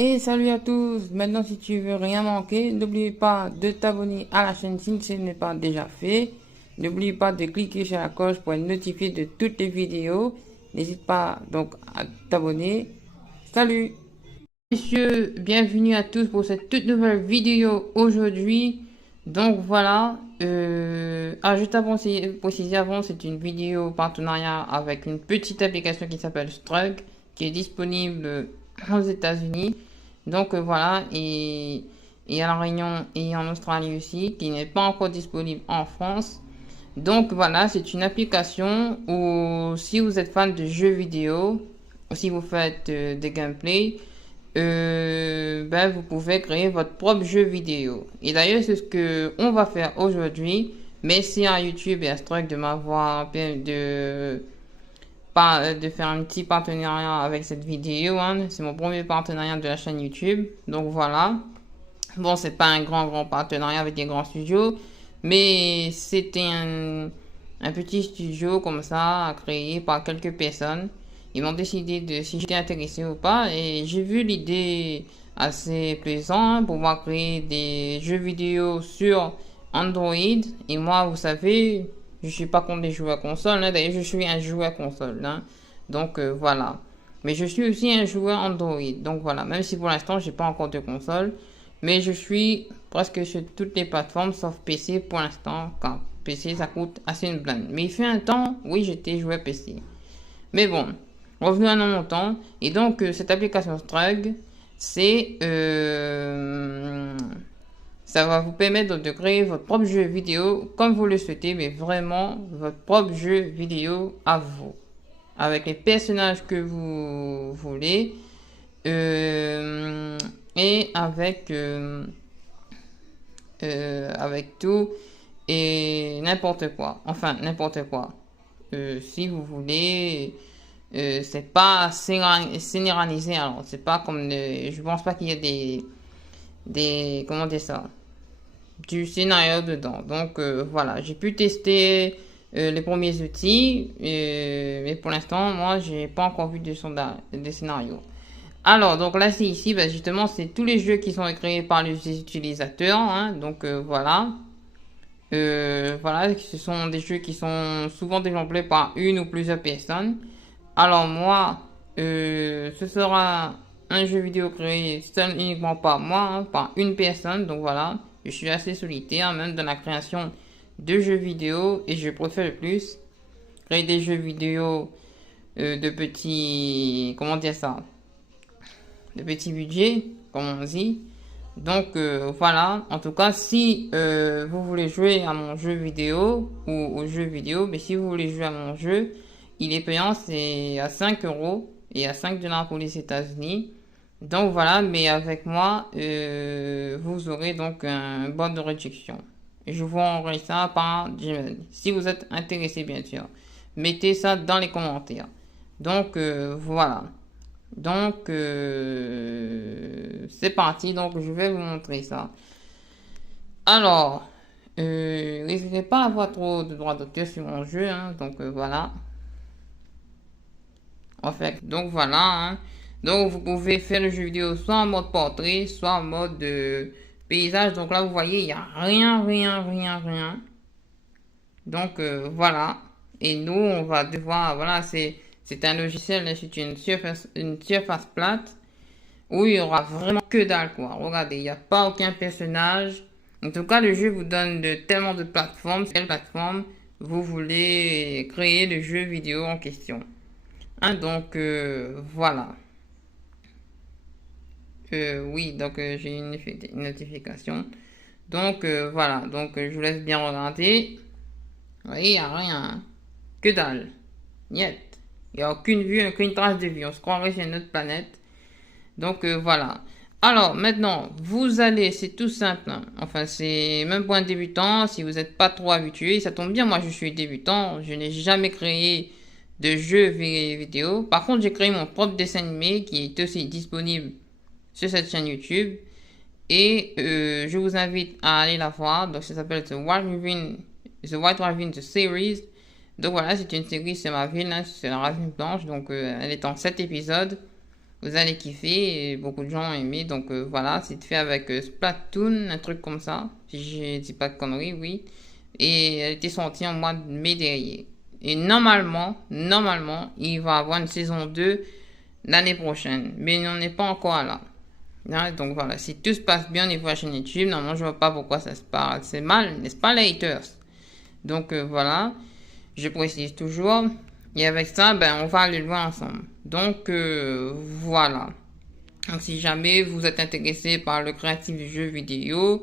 Et salut à tous. Maintenant, si tu veux rien manquer, n'oublie pas de t'abonner à la chaîne si ce n'est pas déjà fait. N'oublie pas de cliquer sur la cloche pour être notifié de toutes les vidéos. N'hésite pas donc à t'abonner. Salut! Messieurs, bienvenue à tous pour cette toute nouvelle vidéo aujourd'hui. Donc voilà, juste avant de préciser avant, c'est une vidéo partenariat avec une petite application qui s'appelle Strug, qui est disponible aux États-Unis. Donc voilà, et à La Réunion et en Australie aussi, qui n'est pas encore disponible en France. Donc voilà, c'est une application où si vous êtes fan de jeux vidéo, ou si vous faites des gameplays, vous pouvez créer votre propre jeu vidéo. Et d'ailleurs, c'est ce que on va faire aujourd'hui. Merci à YouTube et à Strug de m'avoir de faire un petit partenariat avec cette vidéo. Hein. C'est mon premier partenariat de la chaîne YouTube. Donc voilà. Bon, c'est pas un grand partenariat avec des grands studios, mais c'était un petit studio comme ça, créé par quelques personnes. Ils m'ont décidé de si j'étais intéressé ou pas, et j'ai vu l'idée assez plaisante, hein, pouvoir créer des jeux vidéo sur Android. Et moi, vous savez, je suis pas contre les joueurs console, hein. D'ailleurs, je suis un joueur console, hein. Donc voilà. Mais je suis aussi un joueur Android. Donc voilà, même si pour l'instant, j'ai pas encore de console. Mais je suis presque sur toutes les plateformes sauf PC pour l'instant. Car PC, ça coûte assez une blinde. Mais il fait un temps, oui, j'étais joueur PC. Mais bon, revenons à mon temps. Et donc, cette application Strug, ça va vous permettre de créer votre propre jeu vidéo comme vous le souhaitez, mais vraiment votre propre jeu vidéo à vous. Avec les personnages que vous voulez. Et avec tout et n'importe quoi. Enfin, n'importe quoi. Si vous voulez, c'est pas scénarisé. Alors, c'est pas comme je pense pas qu'il y ait comment dire ça, du scénario dedans. Donc voilà, j'ai pu tester les premiers outils, mais pour l'instant, moi, j'ai pas encore vu de scénario. Alors, donc là, c'est ici, justement, c'est tous les jeux qui sont créés par les utilisateurs. Hein, donc voilà. Voilà, ce sont des jeux qui sont souvent développés par une ou plusieurs personnes. Alors moi, ce sera un jeu vidéo créé seul uniquement par moi, hein, par une personne. Donc voilà, je suis assez solitaire, même dans la création de jeux vidéo. Et je préfère le plus créer des jeux vidéo de petits... Comment dire ça, de petits budgets, comme on dit. Donc voilà, en tout cas, si vous voulez jouer à mon jeu vidéo ou au jeu vidéo, mais si vous voulez jouer à mon jeu, il est payant, c'est à 5 euros et à 5 dollars pour les États-Unis. Donc voilà, mais avec moi, vous aurez donc un bon de réduction. Je vous envoie ça par Gmail. Si vous êtes intéressé, bien sûr, mettez ça dans les commentaires. Donc voilà. Donc, c'est parti. Donc, je vais vous montrer ça. Alors, n'hésitez pas à avoir trop de droits d'auteur sur mon jeu. Hein, donc, voilà. En fait, donc, voilà. Hein. Donc, vous pouvez faire le jeu vidéo soit en mode portrait, soit en mode paysage. Donc, là, vous voyez, il n'y a rien. Donc, voilà. Et nous, on va devoir, voilà, c'est un logiciel, c'est une surface plate où il y aura vraiment que dalle, quoi. Regardez, il n'y a pas aucun personnage. En tout cas, le jeu vous donne tellement de plateformes. Quelle plateforme vous voulez créer le jeu vidéo en question. Hein, donc, voilà. Oui, donc j'ai une notification. Donc, voilà. Donc, je vous laisse bien regarder. Vous voyez, il n'y a rien. Hein. Que dalle. Niet. Il n'y a aucune vue, aucune trace de vie. On se croirait sur une autre planète. Donc voilà. Alors maintenant, vous allez, c'est tout simple. Hein. Enfin, c'est même pour un débutant, si vous n'êtes pas trop habitué. Ça tombe bien, moi je suis débutant. Je n'ai jamais créé de jeux vidéo. Par contre, j'ai créé mon propre dessin animé qui est aussi disponible sur cette chaîne YouTube. Et je vous invite à aller la voir. Donc ça s'appelle The White Raven The Series. Donc voilà, c'est une série sur ma ville, hein, c'est la Ravine Blanche. Donc elle est en 7 épisodes. Vous allez kiffer, et beaucoup de gens ont aimé. Donc voilà, c'est fait avec Splatoon, un truc comme ça. Si je dis pas de conneries, oui. Et elle était sortie en mois de mai dernier. Et normalement, il va y avoir une saison 2 l'année prochaine. Mais on n'est pas encore là. Hein, donc voilà, si tout se passe bien au niveau de la chaîne YouTube, normalement je vois pas pourquoi ça se passe. C'est mal, n'est-ce pas les haters? Donc voilà, je précise toujours. Et avec ça, ben on va aller loin ensemble. Donc voilà. Donc si jamais vous êtes intéressé par le créatif du jeu vidéo,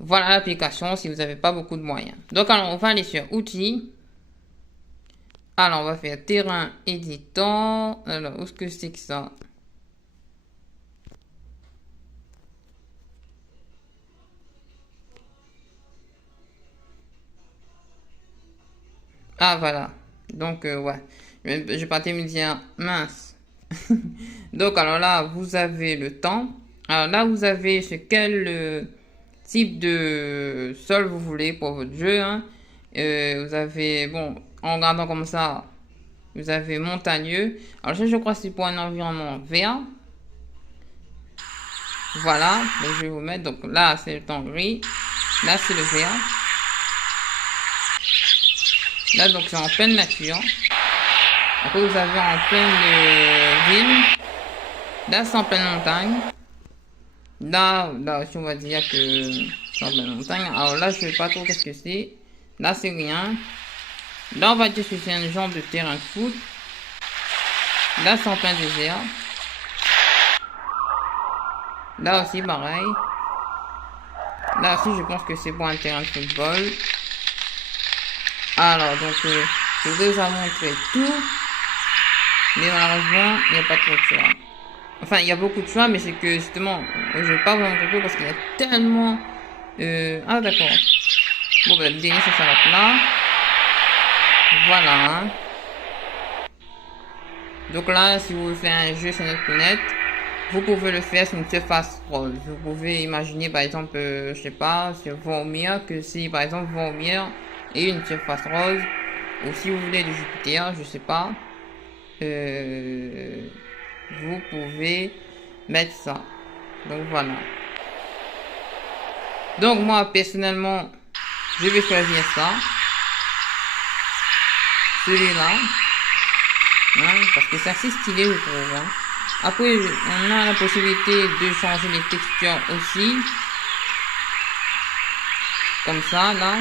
voilà l'application si vous n'avez pas beaucoup de moyens. Donc alors on va aller sur outils. Alors on va faire terrain éditant. Alors où est-ce que c'est que ça? Ah voilà. Donc ouais. Je partais me dire mince. Donc alors là vous avez le temps. Alors là vous avez sur quel type de sol vous voulez pour votre jeu. Hein. Vous avez bon en regardant comme ça vous avez montagneux. Alors ça je crois que c'est pour un environnement vert. Voilà. Donc je vais vous mettre. Donc là c'est le temps gris. Là c'est le vert. Là, donc, c'est en pleine nature. Après, vous avez en pleine ville. Là, c'est en pleine montagne. Là, aussi, on va dire que c'est en pleine montagne. Alors là, je sais pas trop qu'est-ce que c'est. Là, c'est rien. Là, on va dire que c'est un genre de terrain de foot. Là, c'est en plein désert. Là aussi, pareil. Là aussi, je pense que c'est pour un terrain de football. Alors, donc, je vais vous montrer tout. Mais malheureusement, il n'y a pas trop de choix. Enfin, il y a beaucoup de choix, mais c'est que, justement, je vais pas vous montrer tout parce qu'il y a tellement... Ah, d'accord. Bon, ben, le dernier, ça s'arrête là. Voilà. Hein. Donc là, si vous voulez faire un jeu sur notre planète, vous pouvez le faire sur une surface rose. Vous pouvez imaginer, par exemple, je sais pas, sur Vormir, que si, par exemple, Vormir et une surface rose, ou si vous voulez du Jupiter, je sais pas, vous pouvez mettre ça. Donc voilà. Donc moi personnellement, je vais choisir ça, celui-là, hein, parce que c'est assez stylé je trouve. Hein. Après on a la possibilité de changer les textures aussi, comme ça là.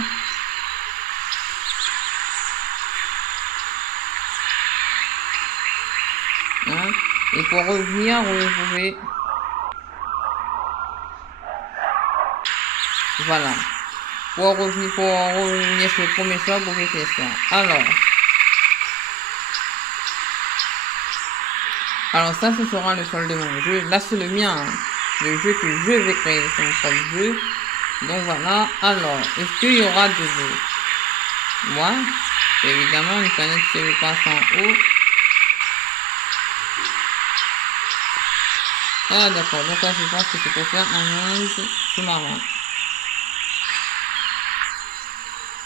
Hein? Et pour revenir, vous pouvez... Voilà. Pour revenir sur le premier choix, vous pouvez faire ça. Alors ça, ce sera le sol de mon jeu. Là, c'est le mien. Hein. Le jeu que je vais créer, c'est mon propre jeu. Donc voilà. Alors, est-ce qu'il y aura de l'eau? Ouais. Évidemment, une planète qui passe en haut. Ah d'accord, donc là je pense que c'est pour faire un monde sous-marin.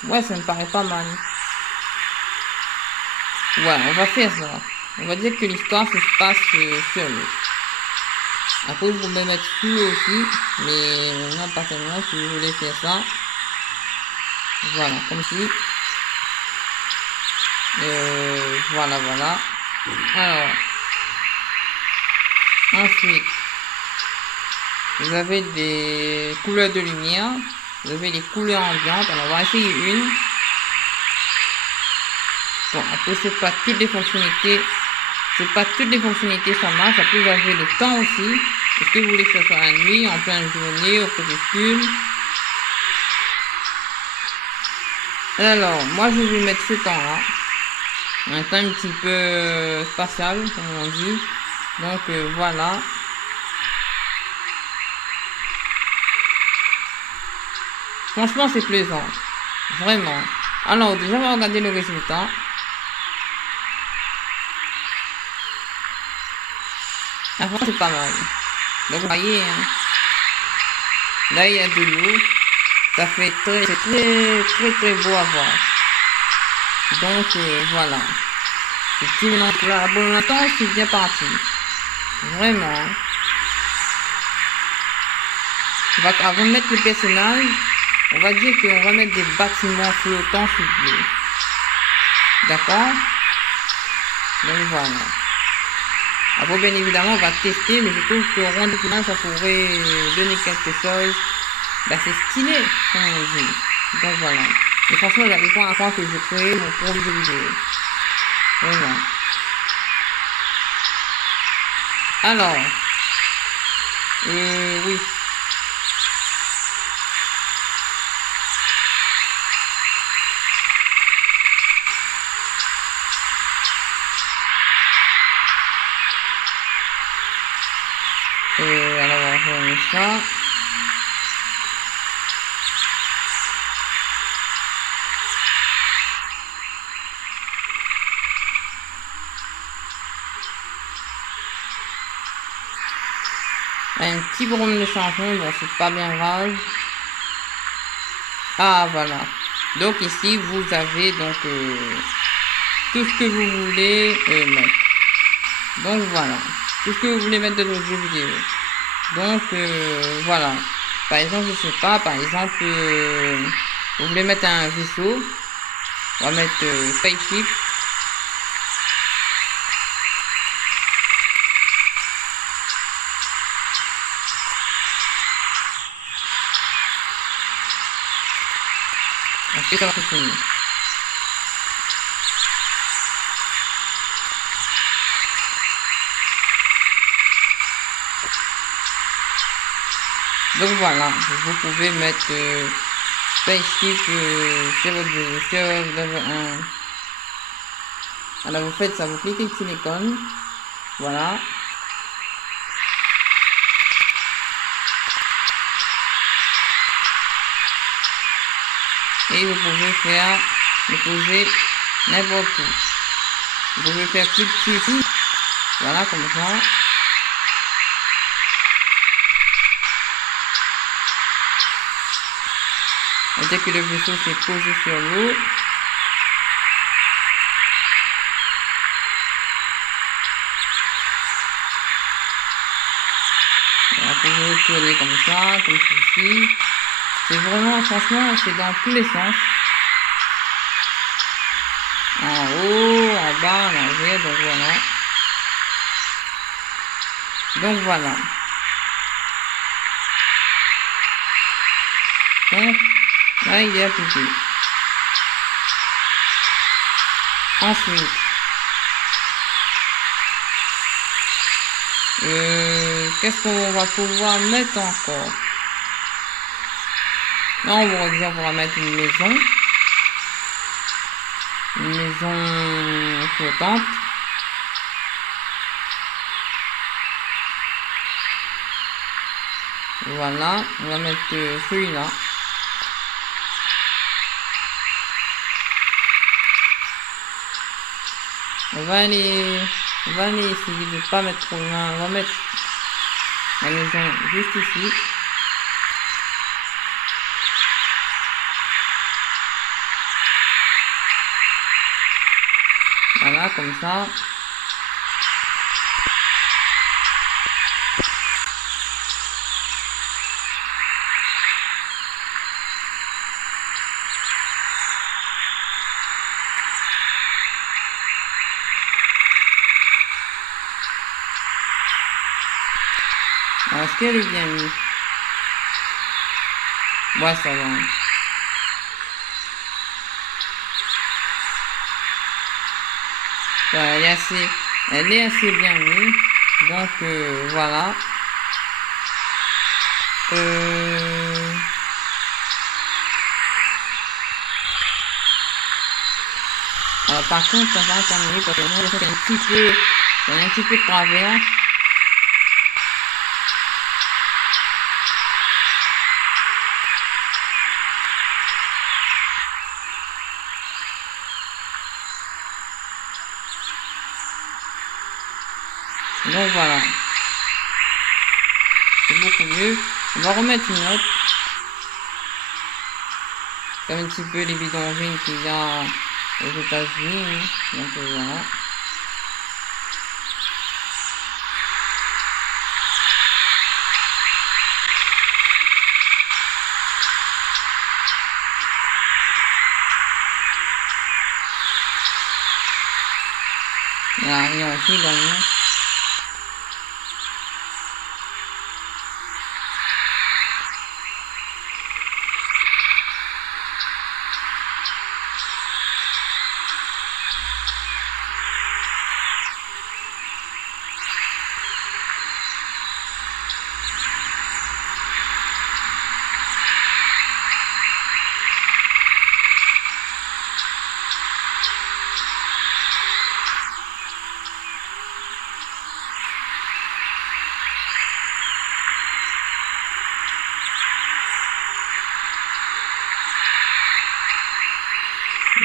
Ouais, ça me paraît pas mal. Ouais, on va faire ça. On va dire que l'histoire se passe sur l'eau. Après, vous pouvez mettre sous l'eau aussi, mais non, pas tellement si vous voulez faire ça. Voilà, comme si. Voilà. Alors, ensuite, vous avez des couleurs de lumière. Vous avez des couleurs ambiantes. Alors, on va essayer une. Bon, après, c'est pas toutes les fonctionnalités. C'est pas toutes les fonctionnalités ça marche. Après, vous avez le temps aussi. Est-ce que vous voulez que ce soit la nuit, en pleine journée, au crépuscule? Alors, moi, je vais mettre ce temps-là. Un temps un petit peu spatial, comme on dit. Donc, voilà. Franchement, c'est plaisant. Vraiment. Alors, déjà, on va regarder le résultat. Avant, c'est pas mal. Donc, vous voyez, hein. Là, il y a de l'eau. Ça fait très beau à voir. Donc, voilà. Et puis, maintenant, c'est bien parti. Vraiment. Avant de mettre les personnages, on va dire qu'on va mettre des bâtiments flottants sur l'eau. D'accord? Donc voilà. Après, bien évidemment, on va tester, mais je trouve que au rendu final, ça pourrait donner quelque chose d'assez stylé, comme on dit. Donc voilà. Mais franchement, j'arrive pas à croire que je crée mon propre jeu vidéo. Vraiment. Alors, oui. Alors, on va faire ça. Un petit problème de changement, bon, c'est pas bien grave. Ah, voilà. Donc ici, vous avez donc tout ce que vous voulez mettre. Donc voilà. Tout ce que vous voulez mettre dans votre jeu vidéo. Donc voilà. Par exemple, je sais pas, par exemple, vous voulez mettre un vaisseau. On va mettre spaceship. Ensuite, ça va fonctionner. Donc voilà, vous pouvez mettre spaceship sur votre jeu. Si vous avez un... Alors vous faites ça, vous cliquez sur l'icône. Voilà. Et vous pouvez faire déposer n'importe où. Vous pouvez faire plus dessus ici. Voilà, comme ça. Et dès que le vaisseau s'est posé sur l'eau, vous pouvez tourner comme ça, comme ceci. C'est vraiment, franchement, c'est dans tous les sens. En haut, en bas, en arrière, donc voilà. Donc voilà. Donc, là, il est appliqué. Ensuite, qu'est-ce qu'on va pouvoir mettre encore? Là, on va dire, on va mettre une maison. Une maison flottante. Voilà, on va mettre celui-là. On va aller essayer de pas mettre trop loin. On va mettre la maison juste ici. Voilà, comme ça. Alors, est-ce qu'elle est bien mise? Ouais, ça va. Voilà, elle est assez bien mise. Donc, voilà. Alors, par contre, ça va terminer parce que moi, je fais un petit peu de travers. Donc voilà. C'est beaucoup mieux. On va remettre une autre. Comme un petit peu les bidonvilles qu'il y a aux États-Unis. Donc voilà. Il y a rien aussi dans le...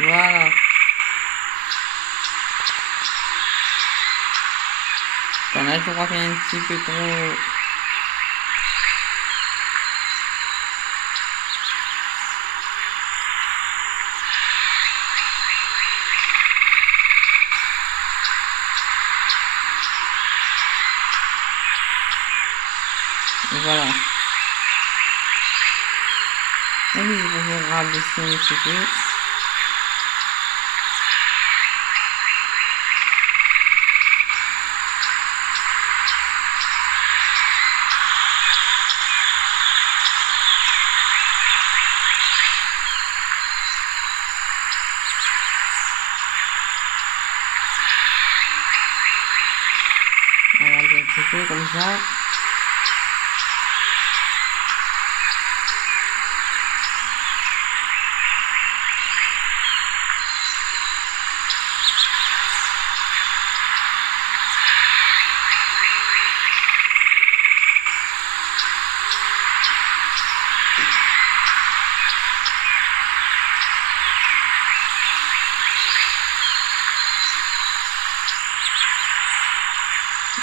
Voilà. Bon, là, je crois qu'il y a un petit peu trop... Voilà. Et puis, je vais rabaisser un petit peu. Voilà, un petit peu comme ça.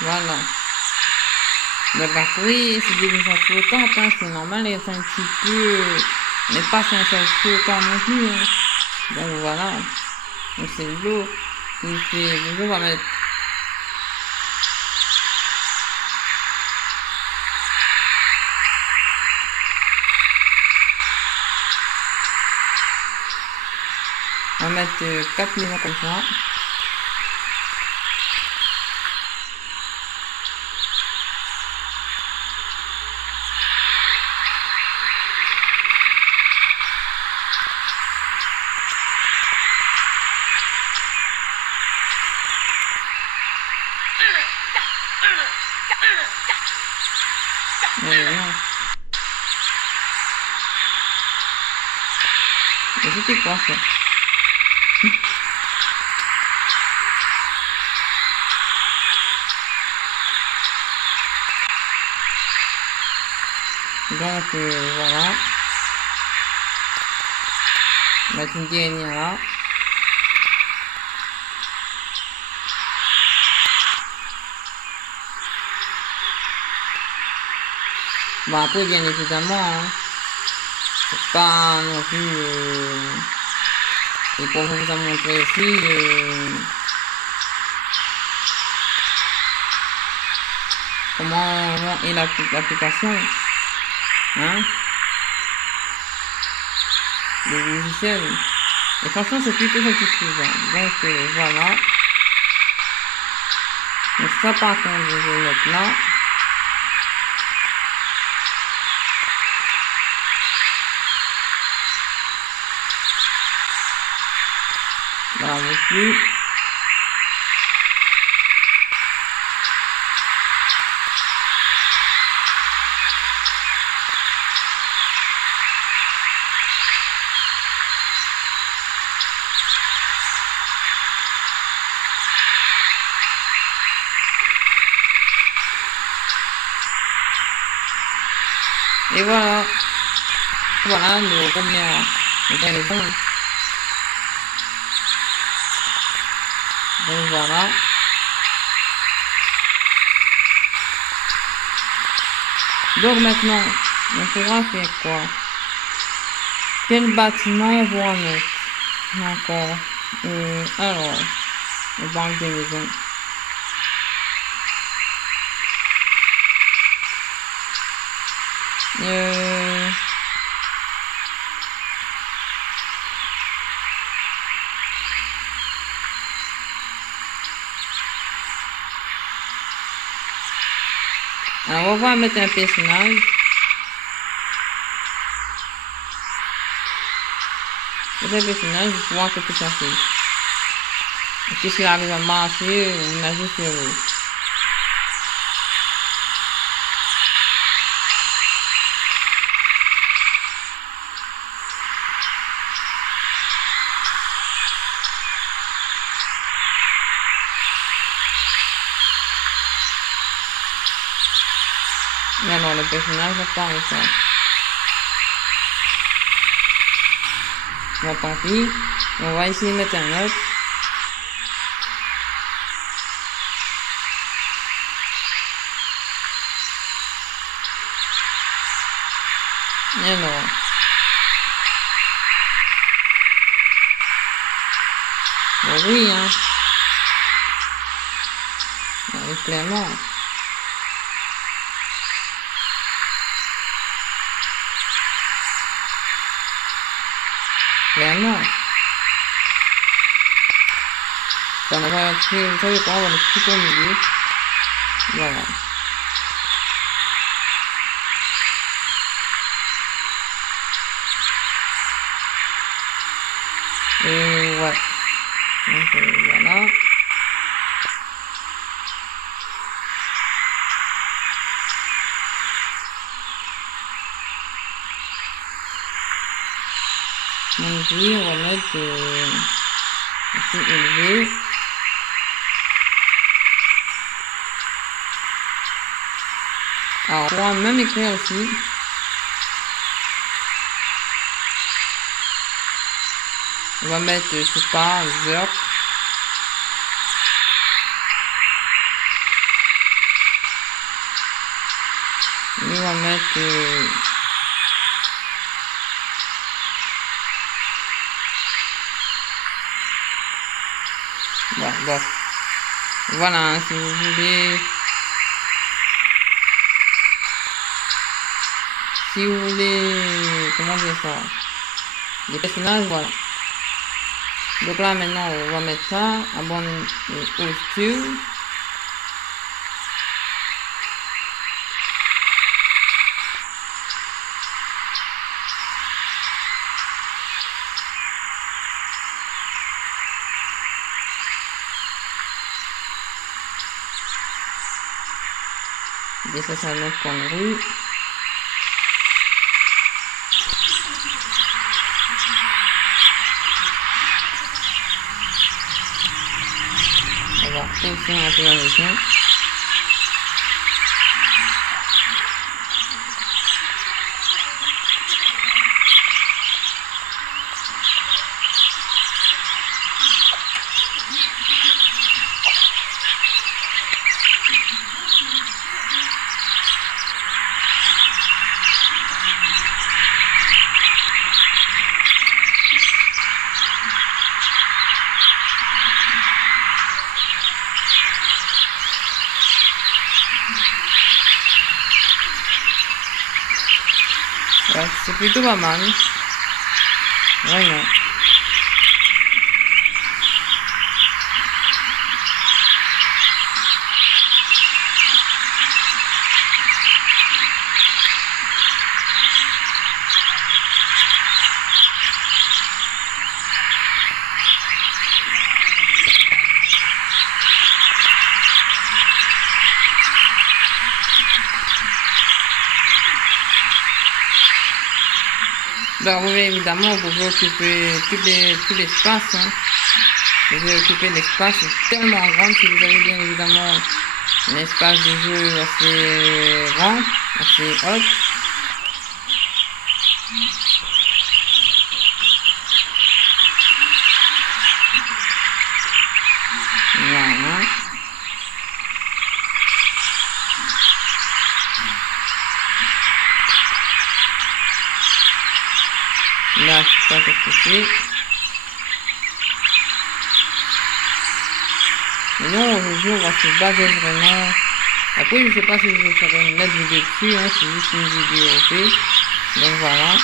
Voilà. Mais après, c'est déjà flottante, hein, c'est normal, et c'est un petit peu, mais pas c'est un seul flottant non plus, hein. Donc voilà. Donc c'est l'eau qui fait, on va mettre, on va mettre 4 millions comme ça. Non. Mais c'était quoi ça? Donc voilà. On va mettre une dernière là. Bon après bien évidemment, hein, c'est pas non plus... et pour vous en montrer aussi... comment est l'application, hein, le logiciel. Et franchement, c'est plutôt satisfaisant. Donc voilà. Donc ça, par contre, je vais le mettre là. Là aussi. Et voilà. Voilà, le dernier bon. Donc voilà. Donc maintenant, on pourra faire quoi? Quel bâtiment on va mettre? Encore. Alors, le banque des maisons. Alors, on va mettre un personnage. C'est un personnage, pour voir ce que ça fait. Et puis, s'il arrive à marcher, on a juste le rouge. Et alors, le personnage apparaît ça. Bon, tant pis. On va essayer de mettre un autre. Et alors. Bon, oui, hein. Oui, clairement. Clairement. On va créer, vous savez quoi, on va le foutre au milieu. Voilà. Et ouais. Donc voilà. Donc oui, on va mettre assez élevé. Alors, on pourra même écrire aussi. On va mettre, je sais pas, Zerp. Et on va mettre... ouais, bon. Voilà, hein, si vous voulez... Si vous voulez... Comment dire ça? Des personnages, voilà. Donc là, maintenant, on va mettre ça. Abonner au style. Et ça, ça va mettre connerie. On va aussi un peu la maison. Ouais, c'est plutôt pas mal. Vraiment. Donc, vous voyez, évidemment, vous pouvez occuper tout l'espace. Hein. Vous pouvez occuper l'espace tellement grand si vous avez bien évidemment un espace de jeu assez grand, assez haut. Voilà. Là, je sais pas ce que c'est. Mais non, aujourd'hui, on va se baser vraiment. Après, je sais pas si je vais faire une autre vidéo dessus, hein, c'est juste une vidéo ok. Donc voilà.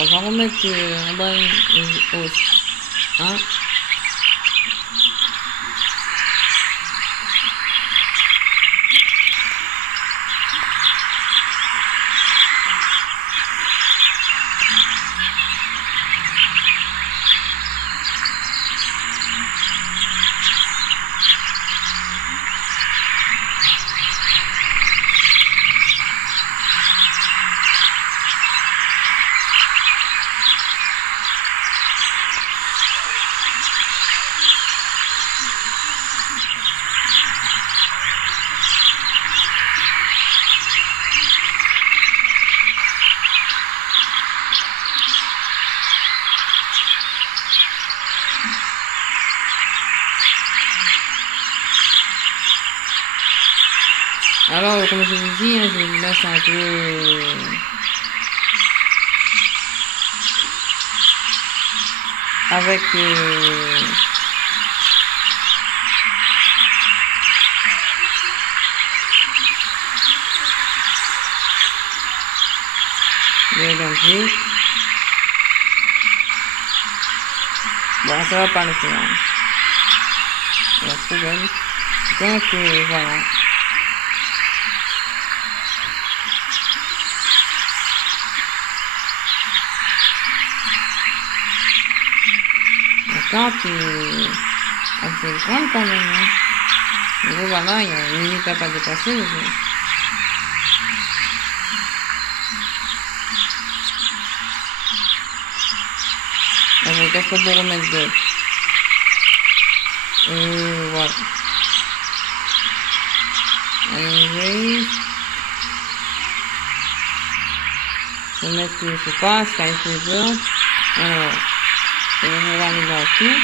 On va remettre en bas une hausse. Hein? Alors, comme je vous dis, hein, je vous laisse un peu avec le danger. Bon, ça va pas le faire. Il y a problème. Donc, voilà. Quand assez grande quand même. Hein. Donc voilà, il y a une minute à pas dépasser. Alors, qu'est-ce qu'on peut remettre d'autre? Voilà. Allez, je vais mettre, je sais pas, Skyfever. Alors, on va aller dans tout.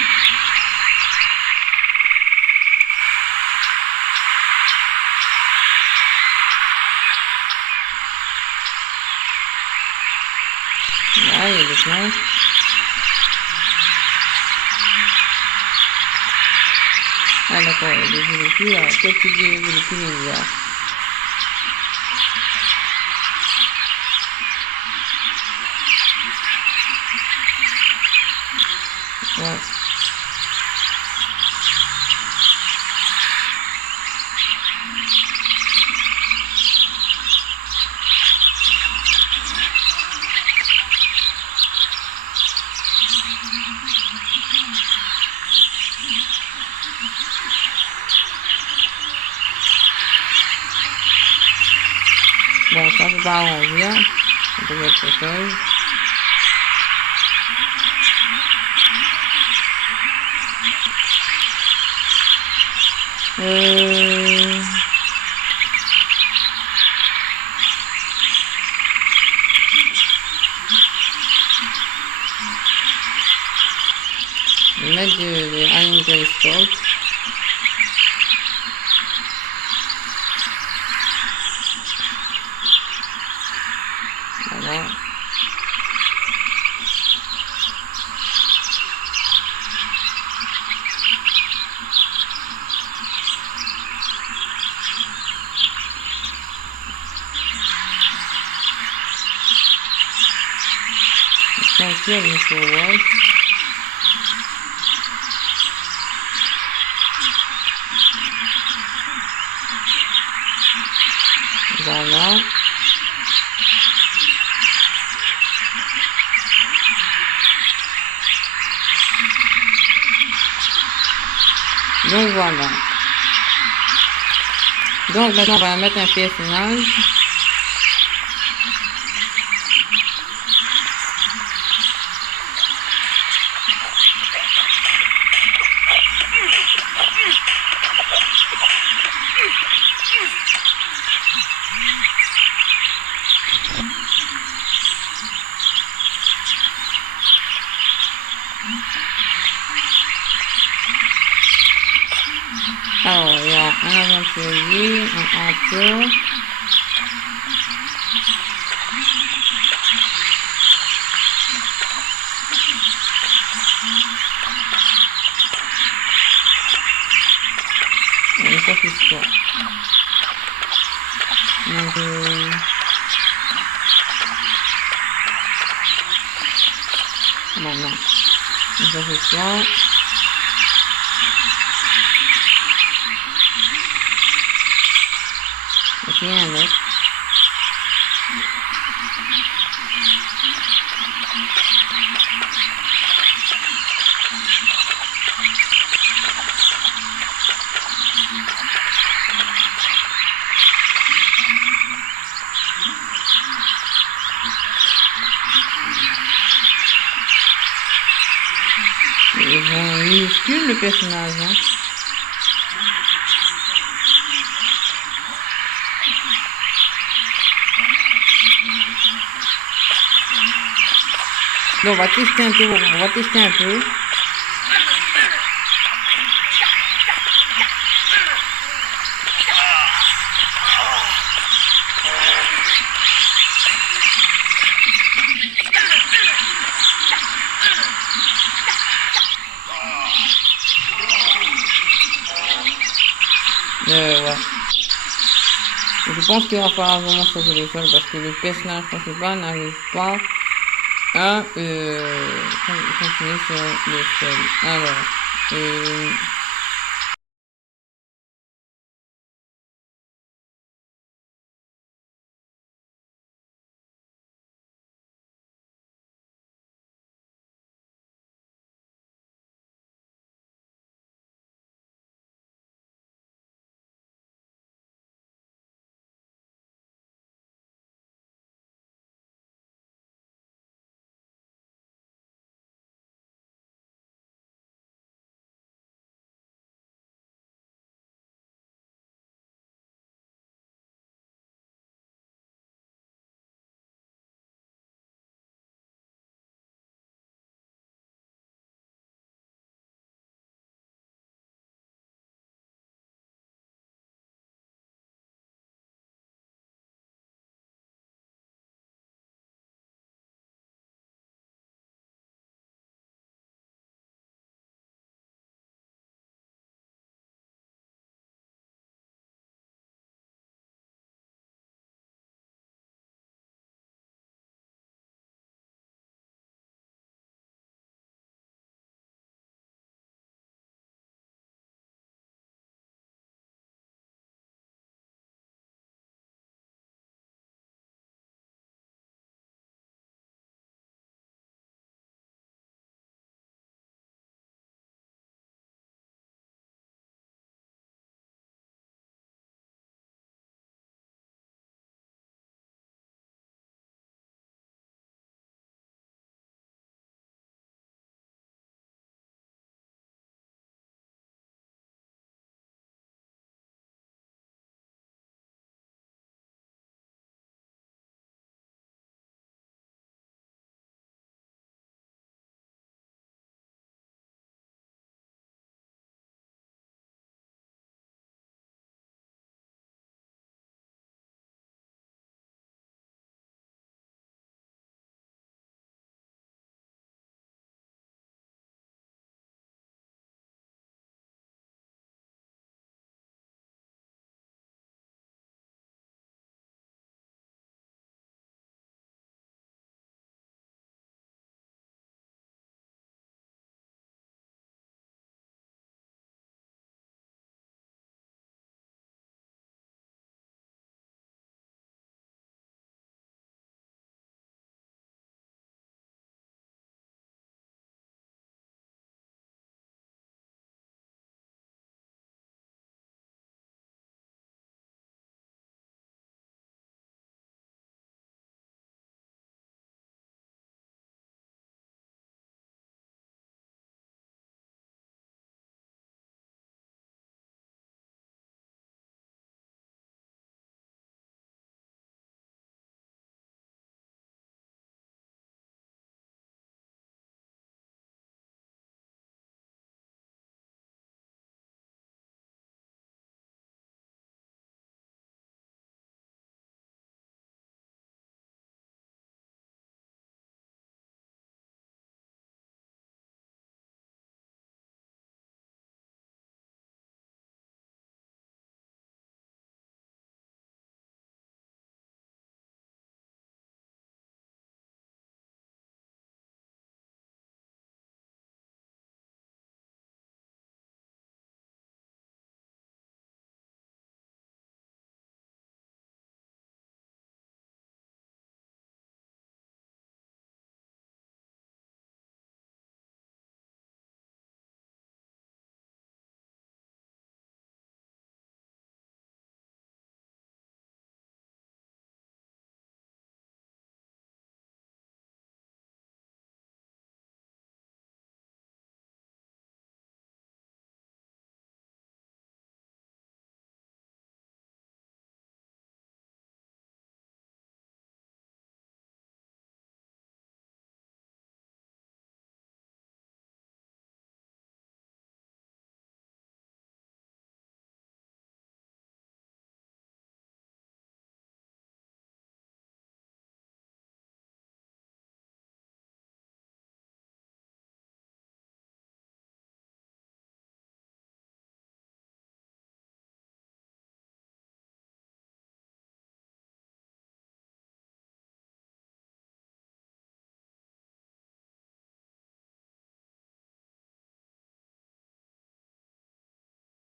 Là, il y a des planches. Ah d'accord, il y a des molécules. Alors, quel type de molécules il y a? Ouais. Bon, ça peut pas arranger. On peut mettre autre chose. Je vais mettre de Angel Stock. Voilà. Essentiel, il faut voir. Voilà. Donc voilà. Donc maintenant on va mettre un personnage. Alors, il y a un aventurier, un hunter. Et ça, c'est quoi? Donc, ça c'est ça. Rien d'autre. Ils vont minuscule le personnage, hein. Bon, on va tester un peu, ouais. Je pense qu'il va falloir vraiment sauver le sol parce que le personnage principal n'arrive pas à continuer sur le sol. Alors,